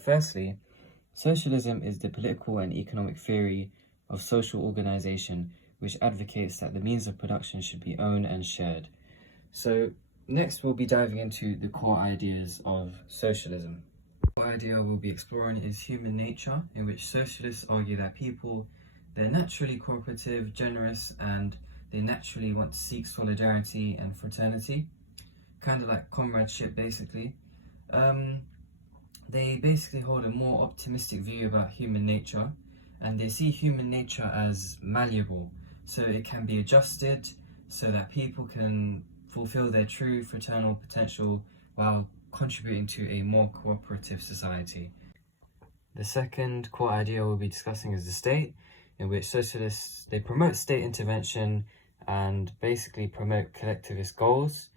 firstly, socialism is the political and economic theory of social organization which advocates that the means of production should be owned and shared. So next we'll be diving into the core ideas of socialism. The core idea we'll be exploring is human nature, in which socialists argue that people, they're naturally cooperative, generous, and they naturally want to seek solidarity and fraternity, kind of like comradeship basically. They basically hold a more optimistic view about human nature, and they see human nature as malleable, so it can be adjusted so that people can fulfill their true fraternal potential while contributing to a more cooperative society. The second core idea we'll be discussing is the state, in which socialists, they promote state intervention and basically promote collectivist goals.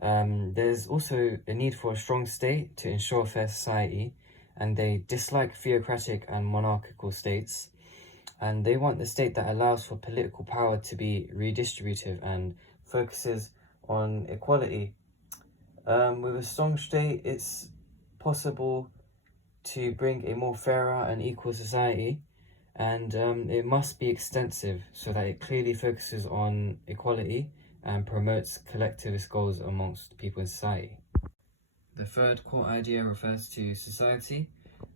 There's also a need for a strong state to ensure a fair society, and they dislike theocratic and monarchical states, and they want the state that allows for political power to be redistributive and focuses on equality. With a strong state, it's possible to bring a more fairer and equal society, and it must be extensive so that it clearly focuses on equality and promotes collectivist goals amongst people in society. The third core idea refers to society,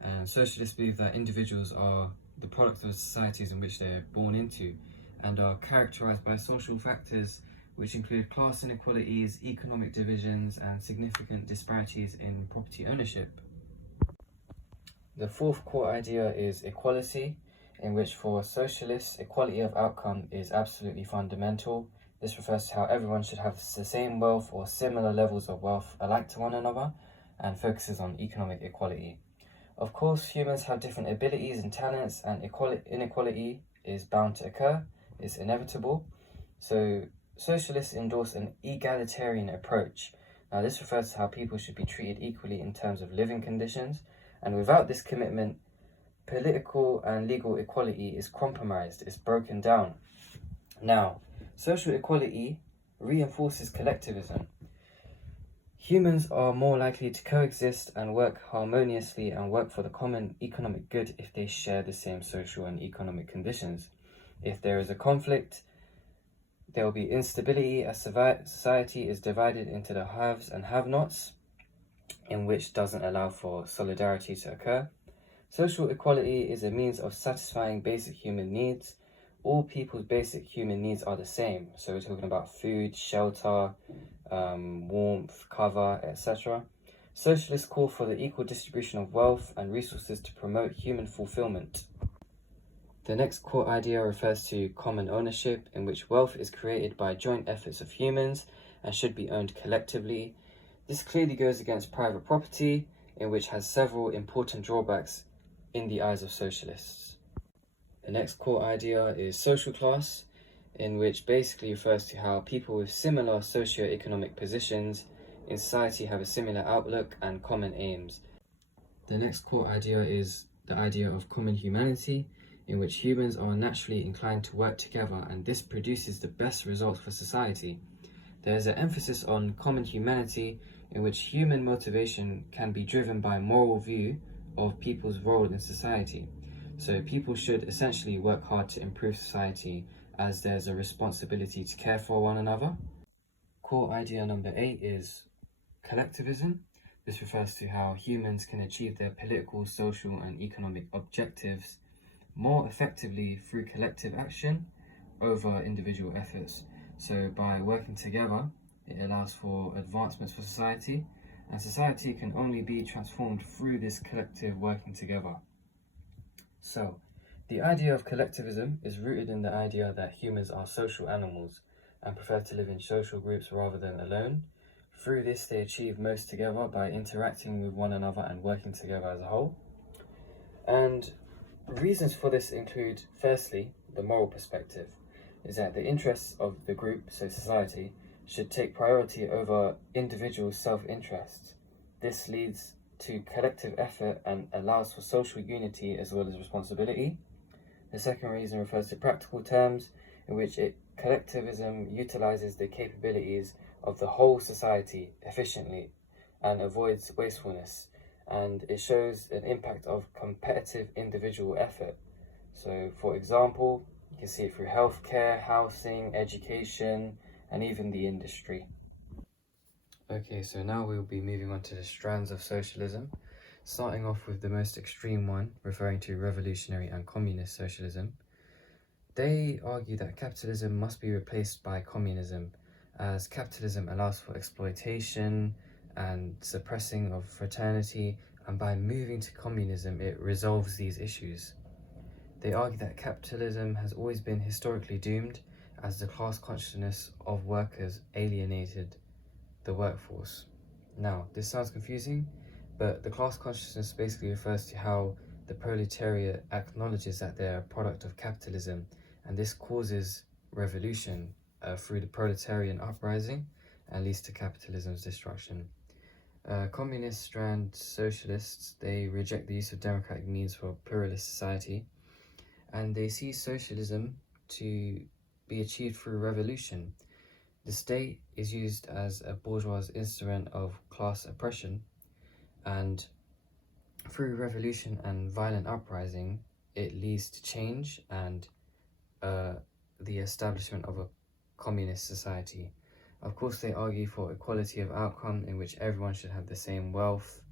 and socialists believe that individuals are the product of societies in which they're born into and are characterized by social factors which include class inequalities, economic divisions, and significant disparities in property ownership. The fourth core idea is equality, in which for socialists, equality of outcome is absolutely fundamental. This refers to how everyone should have the same wealth or similar levels of wealth alike to one another, and focuses on economic equality. Of course, humans have different abilities and talents, and inequality is bound to occur, it's inevitable. So socialists endorse an egalitarian approach. Now this refers to how people should be treated equally in terms of living conditions, and without this commitment, political and legal equality is compromised, it's broken down. Now, social equality reinforces collectivism. Humans are more likely to coexist and work harmoniously and work for the common economic good if they share the same social and economic conditions. If there is a conflict, there will be instability as society is divided into the haves and have-nots, in which doesn't allow for solidarity to occur. Social equality is a means of satisfying basic human needs. All people's basic human needs are the same. So we're talking about food, shelter, warmth, cover, etc. Socialists call for the equal distribution of wealth and resources to promote human fulfillment. The next core idea refers to common ownership, in which wealth is created by joint efforts of humans and should be owned collectively. This clearly goes against private property, in which has several important drawbacks in the eyes of socialists. The next core idea is social class, in which basically refers to how people with similar socio-economic positions in society have a similar outlook and common aims. The next core idea is the idea of common humanity, in which humans are naturally inclined to work together, and this produces the best results for society. There is an emphasis on common humanity, in which human motivation can be driven by moral view of people's role in society. So people should essentially work hard to improve society, as there's a responsibility to care for one another. Core idea number 8 is collectivism. This refers to how humans can achieve their political, social, and economic objectives more effectively through collective action over individual efforts. So by working together, it allows for advancements for society, and society can only be transformed through this collective working together. So, the idea of collectivism is rooted in the idea that humans are social animals and prefer to live in social groups rather than alone. Through this, they achieve most together by interacting with one another and working together as a whole. And reasons for this include, firstly, the moral perspective, is that the interests of the group, so society, should take priority over individual self-interest. This leads to collective effort and allows for social unity as well as responsibility. The second reason refers to practical terms, in which collectivism utilizes the capabilities of the whole society efficiently and avoids wastefulness. and it shows an impact of competitive individual effort. So, for example, you can see it through healthcare, housing, education, and even the industry. Okay, so now we'll be moving on to the strands of socialism, starting off with the most extreme one, referring to revolutionary and communist socialism. They argue that capitalism must be replaced by communism, as capitalism allows for exploitation and suppressing of fraternity, and by moving to communism, it resolves these issues. They argue that capitalism has always been historically doomed, as the class consciousness of workers alienated the workforce. Now, this sounds confusing, but the class consciousness basically refers to how the proletariat acknowledges that they're a product of capitalism, and this causes revolution through the proletarian uprising and leads to capitalism's destruction. Communist strand socialists, they reject the use of democratic means for a pluralist society, and they see socialism to be achieved through revolution. The state is used as a bourgeois instrument of class oppression, and through revolution and violent uprising, it leads to change and the establishment of a communist society. Of course, they argue for equality of outcome, in which everyone should have the same wealth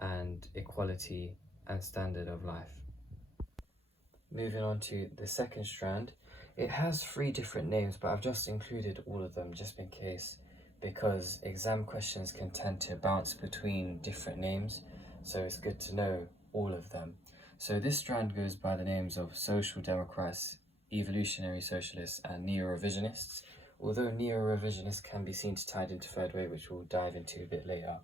and equality and standard of life. Moving on to the second strand, it has 3 different names, but I've just included all of them just in case, because exam questions can tend to bounce between different names, so it's good to know all of them. So this strand goes by the names of social democrats, evolutionary socialists, and neo-revisionists, although neo-revisionists can be seen to tied into third way, which we'll dive into a bit later.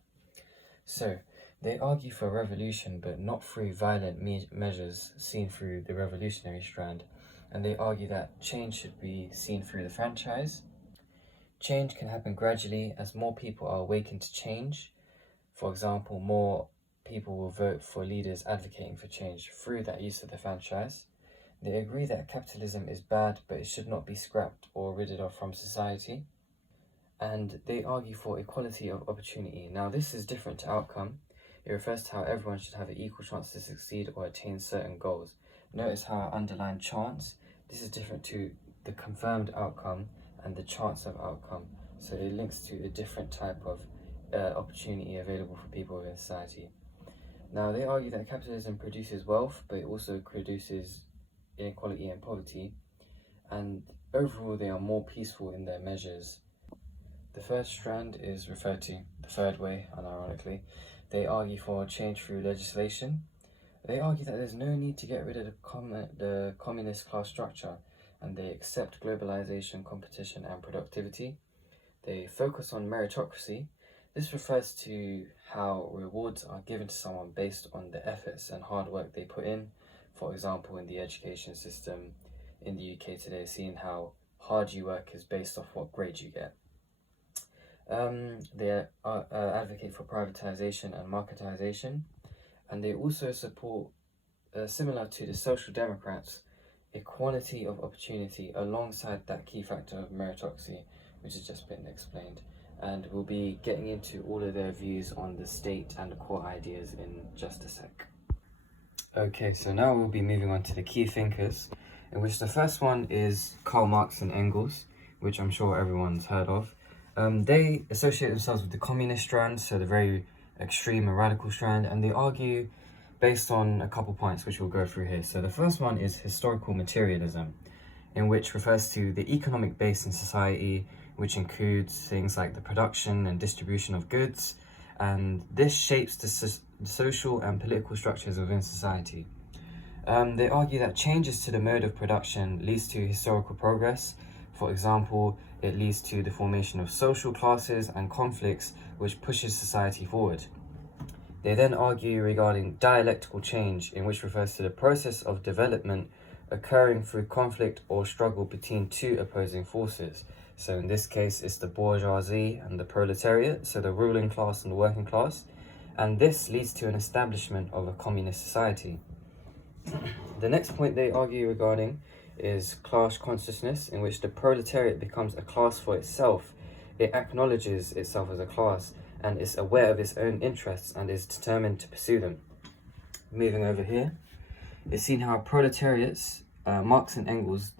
So they argue for revolution, but not through violent measures seen through the revolutionary strand, and they argue that change should be seen through the franchise. Change can happen gradually as more people are awakened to change. For example, more people will vote for leaders advocating for change through that use of the franchise. They agree that capitalism is bad, but it should not be scrapped or rid of from society. And they argue for equality of opportunity. Now, this is different to outcome. It refers to how everyone should have an equal chance to succeed or attain certain goals. Notice how I underlined chance. This is different to the confirmed outcome and the chance of outcome. So it links to a different type of opportunity available for people within society. Now, they argue that capitalism produces wealth, but it also produces inequality and poverty. And overall, they are more peaceful in their measures. The third strand is referred to the third way, unironically. They argue for change through legislation. They argue that there's no need to get rid of the communist class structure, and they accept globalization, competition, and productivity. They focus on meritocracy. This refers to how rewards are given to someone based on the efforts and hard work they put in. For example, in the education system in the UK today, seeing how hard you work is based off what grade you get. They advocate for privatization and marketization, and they also support, similar to the Social Democrats, equality of opportunity alongside that key factor of meritocracy, which has just been explained. And we'll be getting into all of their views on the state and the core ideas in just a sec. Okay, so now we'll be moving on to the key thinkers, in which the first one is Karl Marx and Engels, which I'm sure everyone's heard of. They associate themselves with the communist strand, so the very extreme and radical strand, and they argue based on a couple points which we'll go through here. So the first one is historical materialism, in which refers to the economic base in society, which includes things like the production and distribution of goods, and this shapes the social and political structures within society. They argue that changes to the mode of production leads to historical progress. For example, it leads to the formation of social classes and conflicts, which pushes society forward. They then argue regarding dialectical change, in which refers to the process of development occurring through conflict or struggle between two opposing forces. So in this case, it's the bourgeoisie and the proletariat, so the ruling class and the working class, and this leads to an establishment of a communist society. The next point they argue regarding is class consciousness, in which the proletariat becomes a class for itself. It acknowledges itself as a class, and is aware of its own interests and is determined to pursue them. Moving over here, it's seen how proletariats, Marx and Engels,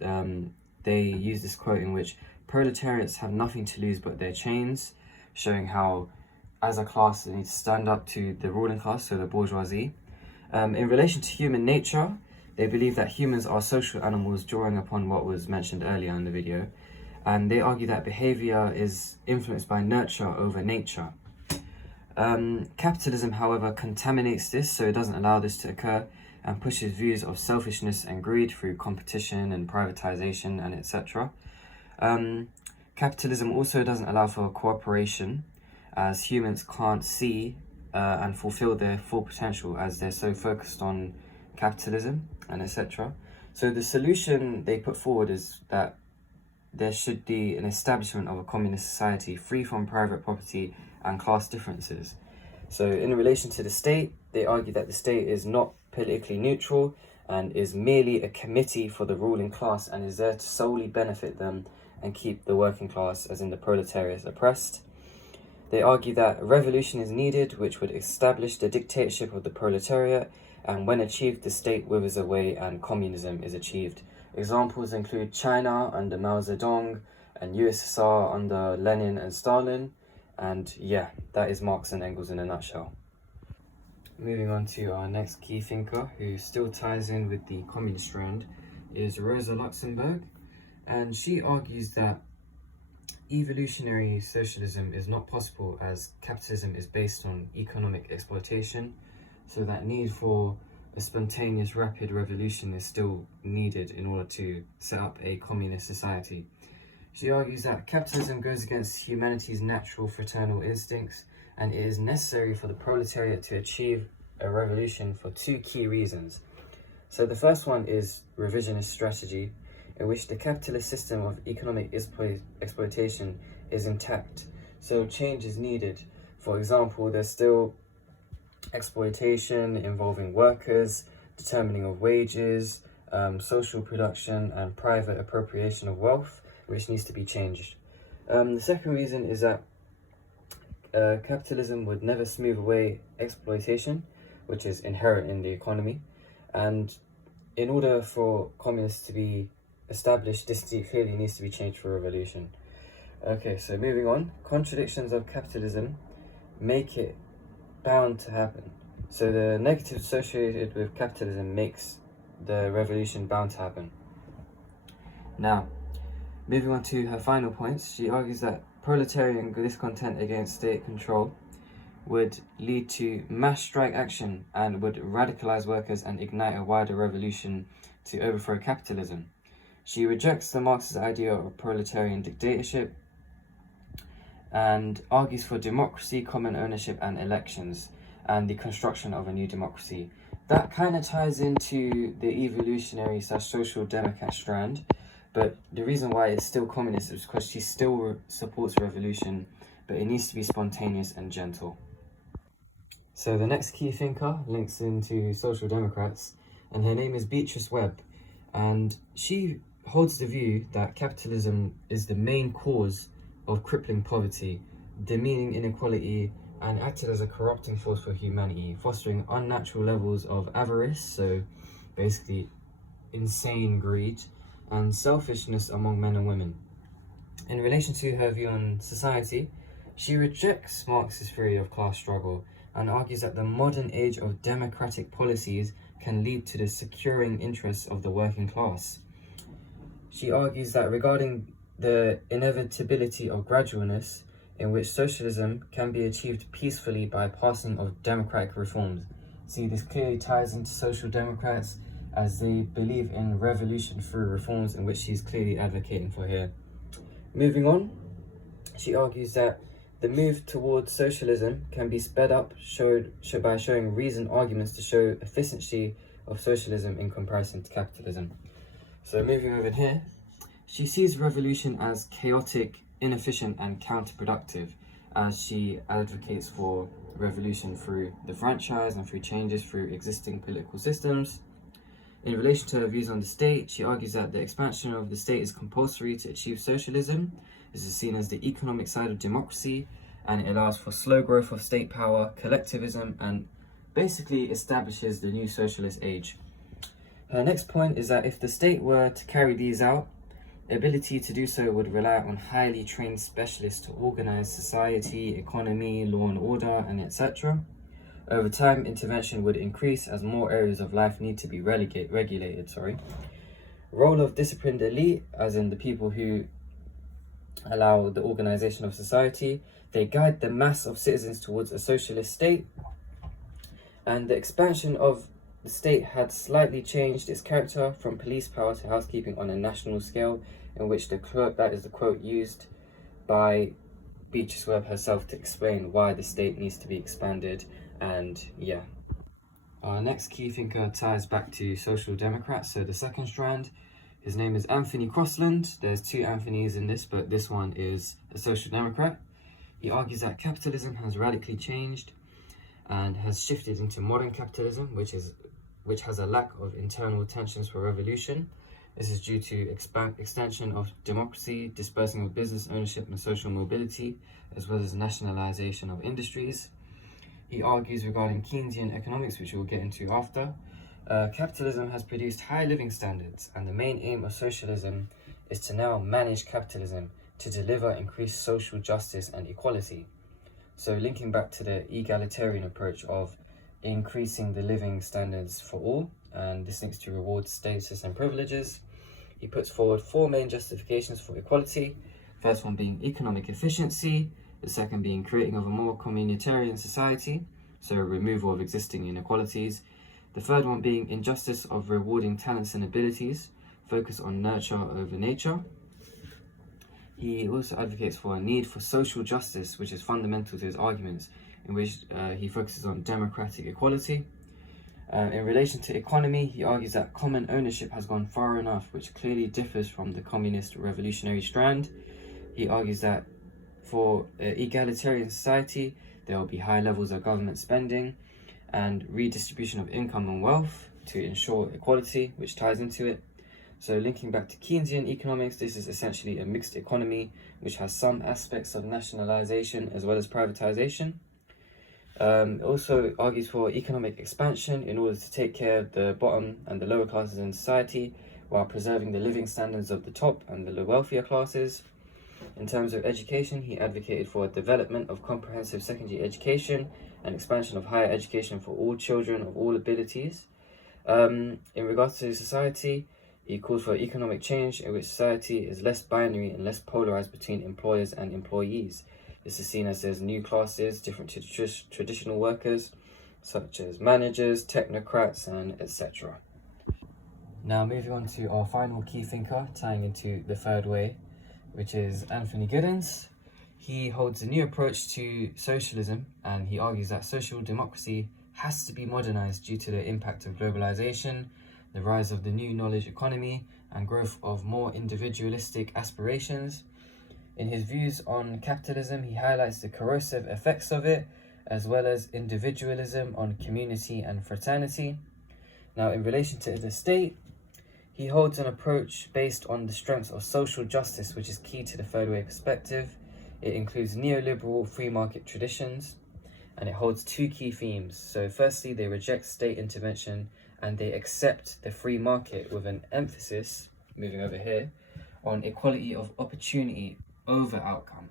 they use this quote in which proletariats have nothing to lose but their chains, showing how as a class they need to stand up to the ruling class, so the bourgeoisie. In relation to human nature, they believe that humans are social animals, drawing upon what was mentioned earlier in the video, and they argue that behavior is influenced by nurture over nature. Capitalism, however, contaminates this, so it doesn't allow this to occur, and pushes views of selfishness and greed through competition and privatization and etc. Capitalism also doesn't allow for cooperation, as humans can't see and fulfill their full potential as they're so focused on capitalism and etc. So the solution they put forward is that there should be an establishment of a communist society free from private property and class differences. So in relation to the state, they argue that the state is not politically neutral and is merely a committee for the ruling class and is there to solely benefit them and keep the working class, as in the proletariat, oppressed. They argue that a revolution is needed which would establish the dictatorship of the proletariat, and when achieved, the state withers away and communism is achieved. Examples include China under Mao Zedong and USSR under Lenin and Stalin. And yeah, that is Marx and Engels in a nutshell. Moving on to our next key thinker, who still ties in with the communist strand, is Rosa Luxemburg. And she argues that evolutionary socialism is not possible as capitalism is based on economic exploitation, so that need for a spontaneous rapid revolution is still needed in order to set up a communist society. She argues that capitalism goes against humanity's natural fraternal instincts, and it is necessary for the proletariat to achieve a revolution for two key reasons. So the first one is revisionist strategy, in which the capitalist system of economic exploitation is intact, so change is needed. For example, there's still exploitation involving workers, determining of wages, social production and private appropriation of wealth, which needs to be changed. The second reason is that capitalism would never smooth away exploitation, which is inherent in the economy, and in order for communists to be established, this clearly needs to be changed for a revolution. Okay, so moving on, contradictions of capitalism make it bound to happen. So the negatives associated with capitalism makes the revolution bound to happen. Now, moving on to her final points, she argues that proletarian discontent against state control would lead to mass strike action and would radicalize workers and ignite a wider revolution to overthrow capitalism. She rejects the Marxist idea of proletarian dictatorship and argues for democracy, common ownership and elections, and the construction of a new democracy. That kind of ties into the evolutionary / social democrat strand, but the reason why it's still communist is because she still supports revolution, but it needs to be spontaneous and gentle. So the next key thinker links into social democrats, and her name is Beatrice Webb, and she holds the view that capitalism is the main cause of crippling poverty, demeaning inequality, and acted as a corrupting force for humanity, fostering unnatural levels of avarice, so basically insane greed, and selfishness among men and women. In relation to her view on society, she rejects Marx's theory of class struggle and argues that the modern age of democratic policies can lead to the securing interests of the working class. She argues that regarding the inevitability of gradualness, in which socialism can be achieved peacefully by passing of democratic reforms. See, this clearly ties into social democrats, as they believe in revolution through reforms, in which she's clearly advocating for here. Moving on, she argues that the move towards socialism can be sped up by showing reasoned arguments to show efficiency of socialism in comparison to capitalism. So moving over here, she sees revolution as chaotic, inefficient and counterproductive, as she advocates for revolution through the franchise and through changes through existing political systems. In relation to her views on the state, she argues that the expansion of the state is compulsory to achieve socialism. This is seen as the economic side of democracy, and it allows for slow growth of state power, collectivism, and basically establishes the new socialist age. Her next point is that if the state were to carry these out, ability to do so would rely on highly trained specialists to organize society, economy, law and order, and etc. Over time, intervention would increase as more areas of life need to be regulated. Role of disciplined elite, as in the people who allow the organization of society. They guide the mass of citizens towards a socialist state, and the expansion of the state had slightly changed its character from police power to housekeeping on a national scale, in which that is the quote used by Beatrice Webb herself to explain why the state needs to be expanded. And yeah, our next key thinker ties back to social democrats, so the second strand. His name is Anthony Crossland. There's two Anthonys in this, but this one is a social democrat. He argues that capitalism has radically changed and has shifted into modern capitalism, which has a lack of internal tensions for revolution. This is due to extension of democracy, dispersing of business ownership and social mobility, as well as nationalization of industries. He argues regarding Keynesian economics, which we'll get into after. Capitalism has produced high living standards, and the main aim of socialism is to now manage capitalism to deliver increased social justice and equality. So linking back to the egalitarian approach of increasing the living standards for all, and this links to reward status and privileges. He puts forward four main justifications for equality. First one being economic efficiency, the second being creating of a more communitarian society, so removal of existing inequalities. The third one being injustice of rewarding talents and abilities, focus on nurture over nature. He also advocates for a need for social justice, which is fundamental to his arguments, in which he focuses on democratic equality. In relation to economy, he argues that common ownership has gone far enough, which clearly differs from the communist revolutionary strand. He argues that for egalitarian society, there will be high levels of government spending and redistribution of income and wealth to ensure equality, which ties into it. So linking back to Keynesian economics, this is essentially a mixed economy, which has some aspects of nationalization as well as privatization. Also argues for economic expansion in order to take care of the bottom and the lower classes in society, while preserving the living standards of the top and the wealthier classes. In terms of education, he advocated for development of comprehensive secondary education and expansion of higher education for all children of all abilities. In regards to society, he calls for economic change in which society is less binary and less polarized between employers and employees. This is seen as there's new classes different to traditional workers, such as managers, technocrats, and etc. Now moving on to our final key thinker, tying into the third way, which is Anthony Giddens. He holds a new approach to socialism, and he argues that social democracy has to be modernized due to the impact of globalization, the rise of the new knowledge economy, and growth of more individualistic aspirations. In his views on capitalism, he highlights the corrosive effects of it, as well as individualism on community and fraternity. Now, in relation to the state, he holds an approach based on the strengths of social justice, which is key to the third way perspective. It includes neoliberal free market traditions, and it holds two key themes. So firstly, they reject state intervention and they accept the free market, with an emphasis, moving over here, on equality of opportunity over outcome.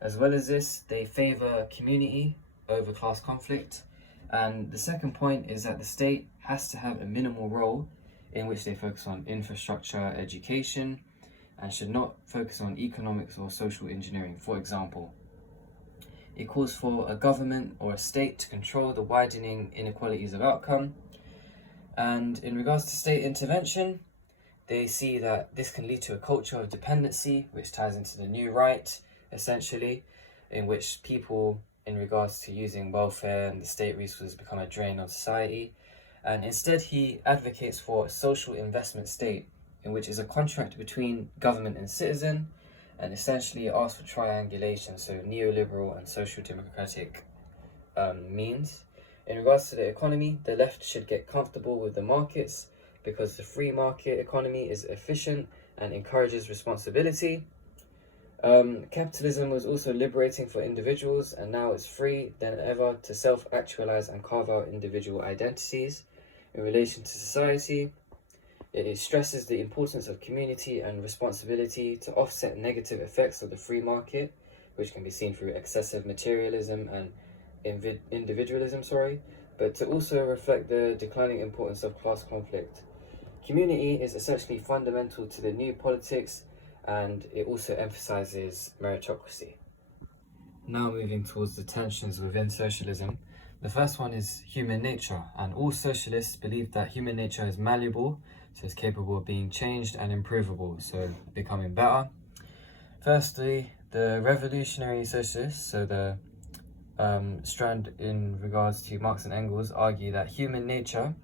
As well as this, they favour community over class conflict. And the second point is that the state has to have a minimal role, in which they focus on infrastructure, education, and should not focus on economics or social engineering. For example, it calls for a government or a state to control the widening inequalities of outcome. And in regards to state intervention, they see that this can lead to a culture of dependency, which ties into the new right, essentially, in which people, in regards to using welfare and the state resources, become a drain on society. And instead, he advocates for a social investment state, in which is a contract between government and citizen, and essentially asks for triangulation, so neoliberal and social democratic means. In regards to the economy, the left should get comfortable with the markets, because the free market economy is efficient and encourages responsibility. Capitalism was also liberating for individuals, and now it's free than ever to self-actualize and carve out individual identities in relation to society. It stresses the importance of community and responsibility to offset negative effects of the free market, which can be seen through excessive materialism and individualism, but to also reflect the declining importance of class conflict. Community is essentially fundamental to the new politics, and it also emphasizes meritocracy. Now moving towards the tensions within socialism. The first one is human nature, and all socialists believe that human nature is malleable, so it's capable of being changed and improvable, so becoming better. Firstly, the revolutionary socialists, so the strand in regards to Marx and Engels, argue that human nature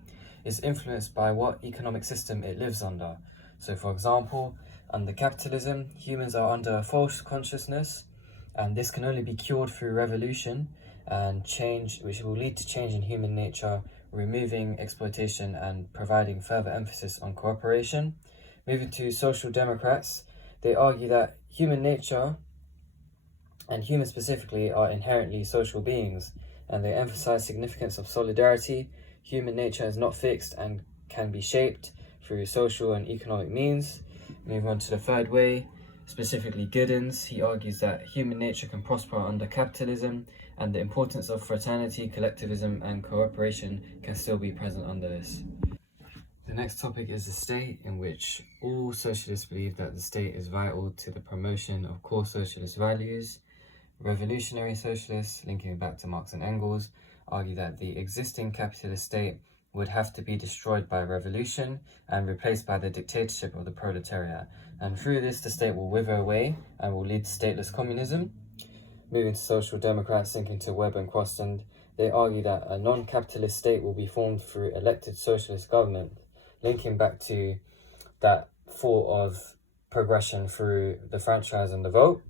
is influenced by what economic system it lives under. So for example, under capitalism, humans are under a false consciousness, and this can only be cured through revolution and change, which will lead to change in human nature, removing exploitation and providing further emphasis on cooperation. Moving to social democrats, they argue that human nature and humans specifically are inherently social beings, and they emphasize significance of solidarity. Human nature is not fixed and can be shaped through social and economic means. Moving on to the third way, specifically Giddens, he argues that human nature can prosper under capitalism, and the importance of fraternity, collectivism, and cooperation can still be present under this. The next topic is the state, in which all socialists believe that the state is vital to the promotion of core socialist values. Revolutionary socialists, linking it back to Marx and Engels, argue that the existing capitalist state would have to be destroyed by revolution and replaced by the dictatorship of the proletariat, and through this the state will wither away and will lead to stateless communism. Moving to social democrats, linking to Webb and Crosland, they argue that a non-capitalist state will be formed through elected socialist government, linking back to that thought of progression through the franchise and the vote.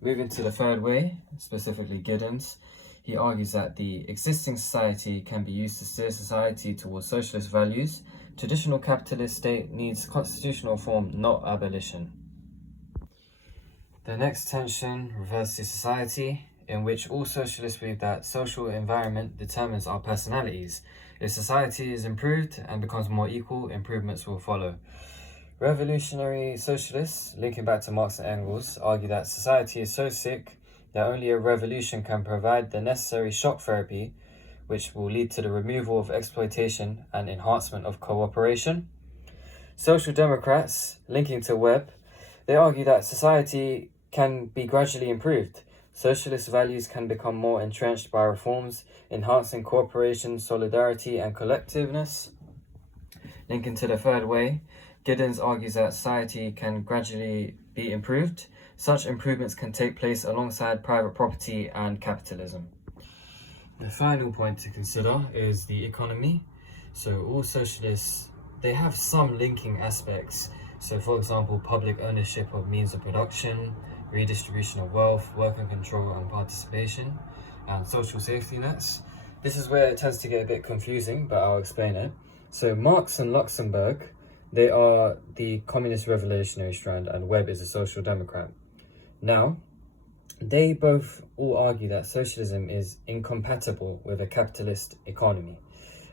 Moving to the third way, specifically Giddens, he argues that the existing society can be used to steer society towards socialist values. Traditional capitalist state needs constitutional reform, not abolition. The next tension refers to society, in which all socialists believe that social environment determines our personalities. If society is improved and becomes more equal, improvements will follow. Revolutionary socialists, linking back to Marx and Engels, argue that society is so sick that only a revolution can provide the necessary shock therapy, which will lead to the removal of exploitation and enhancement of cooperation. Social democrats, linking to Webb, they argue that society can be gradually improved. Socialist values can become more entrenched by reforms, enhancing cooperation, solidarity, and collectiveness. Linking to the third way, Giddens argues that society can gradually be improved. Such improvements can take place alongside private property and capitalism. The final point to consider is the economy. So all socialists, they have some linking aspects. So for example, public ownership of means of production, redistribution of wealth, worker control and participation, and social safety nets. This is where it tends to get a bit confusing, but I'll explain it. So Marx and Luxemburg, they are the communist revolutionary strand, and Webb is a social democrat. Now, they both all argue that socialism is incompatible with a capitalist economy,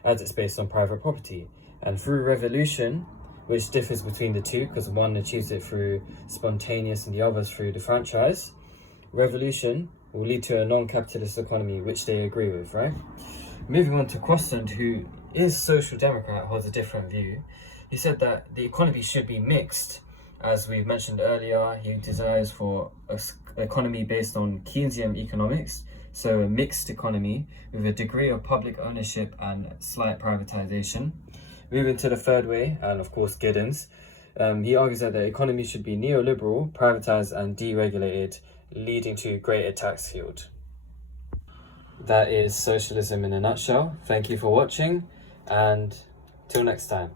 as it's based on private property. And through revolution, which differs between the two because one achieves it through spontaneous and the others through the franchise, revolution will lead to a non-capitalist economy, which they agree with, right? Moving on to Crosland, who is social democrat, holds a different view. He said that the economy should be mixed. As we mentioned earlier, he desires for an economy based on Keynesian economics, so a mixed economy with a degree of public ownership and slight privatization. Moving to the third way, and of course Giddens, he argues that the economy should be neoliberal, privatized and deregulated, leading to greater tax yield. That is socialism in a nutshell. Thank you for watching, and till next time.